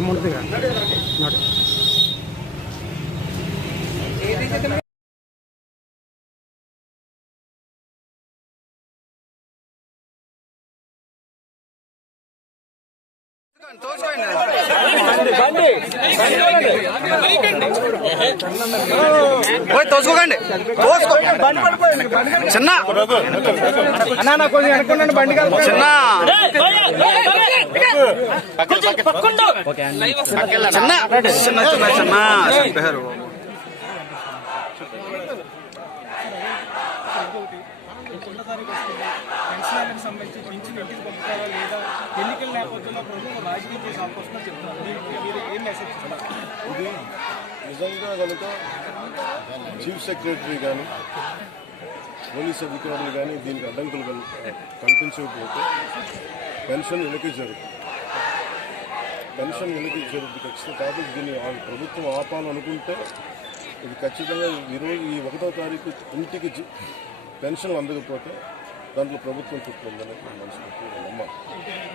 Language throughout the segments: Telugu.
ముందుగా ನೋಡಿ ఓయ్ తోసుకోకండి. తోసుకో. చిన్న. అన్నా నాకు కొంచెం అనుకున్నాను బండి కలుపు చిన్న. చిన్న. చిన్న చిన్న పెన్షనర్లకు సంబంధించి పింఛన్ ఇంటికి పంపుతారా లేదా ఎన్నికల నేపథ్యంలో ప్రభుత్వం రాజకీయం చేసే అవకాశం చెప్తున్నారు మీరు మీరు ఏం మెసేజ్ ఇస్తున్నారు ఇది నిజంగా కనుక చీఫ్ సెక్రటరీ కానీ పోలీస్ అధికారులు కానీ దీనికి అడ్డంకులు కల్పించకపోతే పెన్షన్ వెనక్కి జరుగుతుంది. పెన్షన్ వెనక్కి జరుగుతుంది ఖచ్చితంగా. కాబట్టి దీన్ని ప్రభుత్వం ఆపాలనుకుంటే ఇది ఖచ్చితంగా ఈరోజు ఈ ఒకటో తారీఖు ఇంటికి పెన్షన్ పెన్షన్లు అందకపోతే దాంట్లో ప్రభుత్వం చుట్టుందని మనసుపెట్టి నమ్మాలి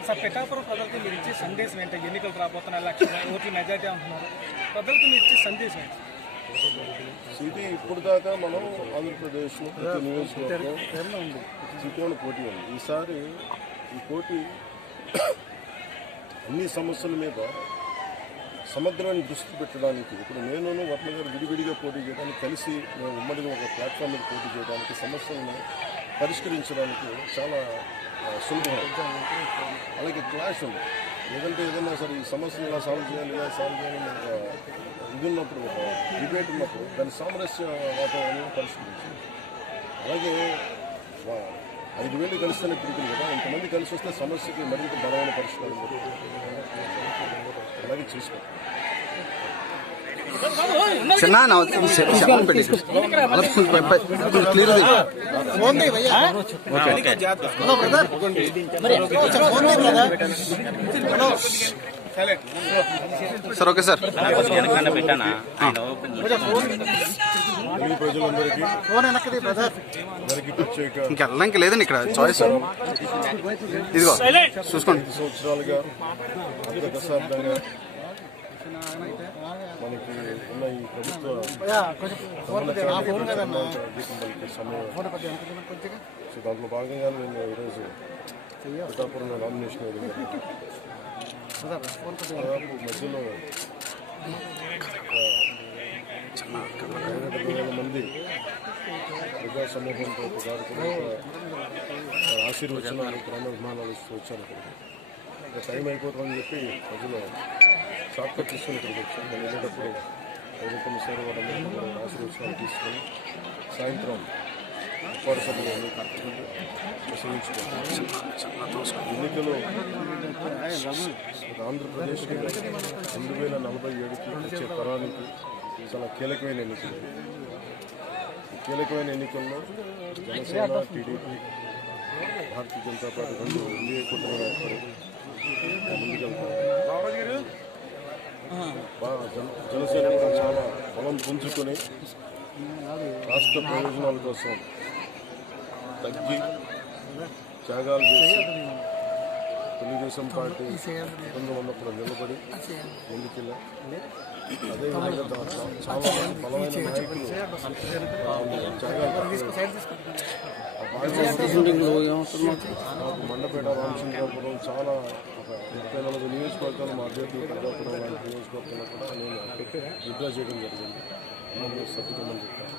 సార్ పిఠాపురం ప్రజలకు మీరు ఇచ్చే సందేశం ఏంటి? ఎన్నికలు రాబోతున్న లక్ష ఓట్ల మెజార్టీ అంటున్నారు. ప్రజలకు మీరు ఇచ్చే సందేశం ఏంటి? ఇది ఇప్పుడు దాకా మనం ఆంధ్రప్రదేశ్లో ప్రతి నియోజకవర్గంలో త్రికోణ పోటీ ఉంది. ఈసారి ఈ పోటీ అన్ని సమస్యల మీద సమగ్రాన్ని దృష్టి పెట్టడానికి ఇప్పుడు నేను వర్మ గారు విడివిడిగా పోటీ చేయడానికి కలిసి మేము ఉమ్మడిగా ఒక ప్లాట్ఫామ్ మీద పోటీ చేయడానికి సమస్యలను పరిష్కరించడానికి చాలా సులభం. అలాగే క్లాష్ ఉంది. ఏదంటే ఏదైనా సరే ఈ సమస్యను ఇలా సాల్వ్ చేయాలి ఇలా సాల్వ్ చేయాలి ఇది ఉన్నప్పుడు డిబేట్ ఉన్నప్పుడు దాని సామరస్య వాతావరణం పరిష్కరించింది అలాగే ఐదు వేలు కలిస్తేనే తిరుగుతుంది కదా ఇంతమంది కలిసి వస్తే సమస్యకి మరింత బలమైన పరిష్కారం అలాగే చూసుకోవాలి. చిన్న నా శవం పెట్టి clear sir okay sir. Telugu ప్రజలందరికీ లేదండి ఇక్కడ చాయిస్ ఇదిగో చూసుకోండి. సంవత్సరాలుగా మనకి ఉన్న ఈ ప్రభుత్వ సో దాంట్లో భాగంగా నేను ఈరోజు పిఠాపురంలో నామినేషన్. దాదాపు మధ్యలో మంది ప్రజా సమూహంతో ఆశీర్వచనాలు ఇస్తూ వచ్చాను ఇంకా టైం అయిపోతుందని చెప్పి మధ్యలో షార్ట్ కట్ తీసుకుని ఇక్కడికి వచ్చాం. నేను వెళ్ళేటప్పుడు ఐదు సార్ వాళ్ళందరూ ఆశీర్వచనాలు తీసుకొని సాయంత్రం ఉప్పాడ సభలో ప్రసంగించుకుంటాను ఎన్నికలు ఆంధ్రప్రదేశ్ రెండు వేల నలభై ఏడుకి వచ్చే తరానికి చాలా కీలకమైన ఎన్నికలు. కీలకమైన ఎన్నికల్లో జనసేన టీడీపీ భారతీయ జనతా పార్టీ రెండు ఎన్డీఏ కుటుంబం ఏర్పడి ముందుకెళ్తారు బా- జన- జనసేన కూడా బలం పుంజుకొని రాష్ట్ర ప్రయోజనాల కోసం తగ్గి త్యాగాలు చేసి తెలుగుదేశం పార్టీ ఇబ్బందులు ఉన్నప్పుడు నిలబడి ముందుకెళ్ళా అదేవిధంగా దాంట్లో చాలా బలమైన నాయకులు త్యాగాలు మండపేట రామచంద్రాపురం చాలా నియోజకవర్గాలు మా అభ్యర్థులు పెద్దపురం లాంటి నియోజకవర్గంలో కూడా నేను విడ్డా చేయడం జరిగింది. అన్నది సర్దుకోమని చెప్పాను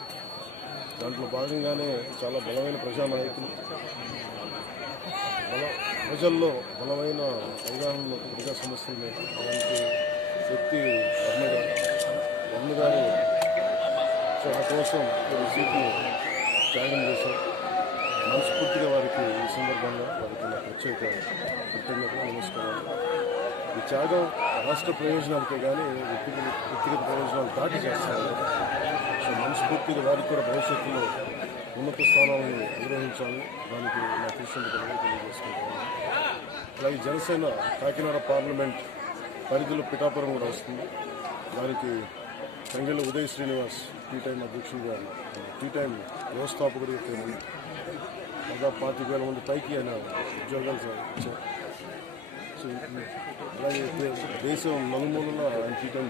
దాంట్లో భాగంగానే చాలా బలమైన ప్రజానాయకులు బల ప్రజల్లో బలమైన అవగాహనలో ప్రజా సమస్యలు లేదు అలాంటి వ్యక్తి వర్మ గారు వర్మ గారు సో కోసం సీట్లు త్యాగం చేశారు. మనస్ఫూర్తిగా వారికి ఈ సందర్భంగా వారికి నా ప్రత్యేక కృతజ్ఞతలు నమస్కారాలు. ఈ త్యాగం రాష్ట్ర ప్రయోజనాలకే కానీ వ్యక్తిగత వ్యక్తిగత ప్రయోజనాలు దాటి చేస్తారు సో మనస్ఫూర్తిగా వారికి కూడా భవిష్యత్తులో ఉన్నత స్థానాలను నిర్వహించాలని దానికి నా కృషి తెలియజేసుకుంటాను అలాగే జనసేన కాకినాడ పార్లమెంట్ పరిధిలో పిఠాపురం కూడా వస్తుంది. దానికి తంగెళ్ళ ఉదయ్ శ్రీనివాస్ టీ టైం అధ్యక్షుడిగా టీ టైం వ్యవస్థాపకుడిగా దాదాపు పాతిక వేల మంది పైకి ఆయన ఉద్యోగాలు ఇచ్చారు అలాగే దేశం నలుమూలన ఆయన చేయడం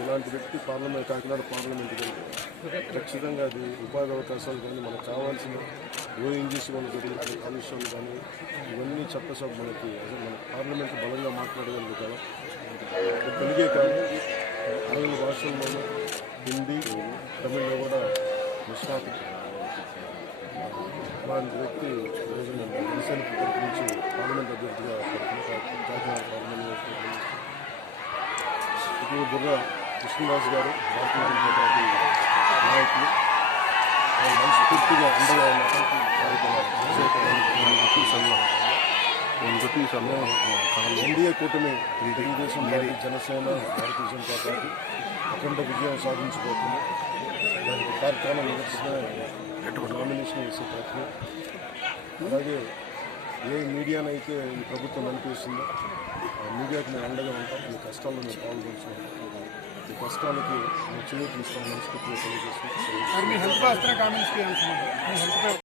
ఇలాంటి వ్యక్తి పార్లమెంట్ కాకినాడ పార్లమెంట్ కానీ ఖచ్చితంగా అది ఉపాధి అవకాశాలు కానీ మనకు కావాల్సిన ఓఎన్జీసీ వల్ల జరిగిన కాలుష్యం కానీ ఇవన్నీ చట్టసభ మనకి అసలు మన పార్లమెంట్ బలంగా మాట్లాడగలదు కదా తెలుగే కాదు. ఆంగ్ల భాషల్లోనూ హిందీ తమిళ్ళో కూడా విశ్వాసం అలాంటి వ్యక్తి ప్రయోజనం నేను జనసేన తరపు నుంచి పార్లమెంట్ అభ్యర్థిగా తరపున కా- కాకినాడ పార్లమెంట్ నియోజకవర్గం నుంచి. ఇప్పుడు బుర్ర కృష్ణరాజు గారు భారతీయ జనతా పార్టీ నాయకులు. ఆయన మనస్ఫూర్తిగా అండగా ఉన్నారు సన్మానం. ఎన్డీఏ కూటమి తెలుగుదేశం పార్టీ జనసేన భారతీయ జనతా పార్టీ అఖండ విజయం సాధించబోతుంది. దానికి కార్యక్రమం నిరసన నామినేషన్ వేసే ప్రక్రియ అలాగే ఏ మీడియానైతే ఈ ప్రభుత్వం నడిపిస్తుందో ఆ మీడియాకి మేము అండగా ఉంటాం. మీ కష్టాల్లో మేము పాల్గొంటున్నాం. ఈ కష్టాలకి మేము చేయూతనిస్తాం. మనస్ఫూర్తిగా తెలియజేస్తున్నాం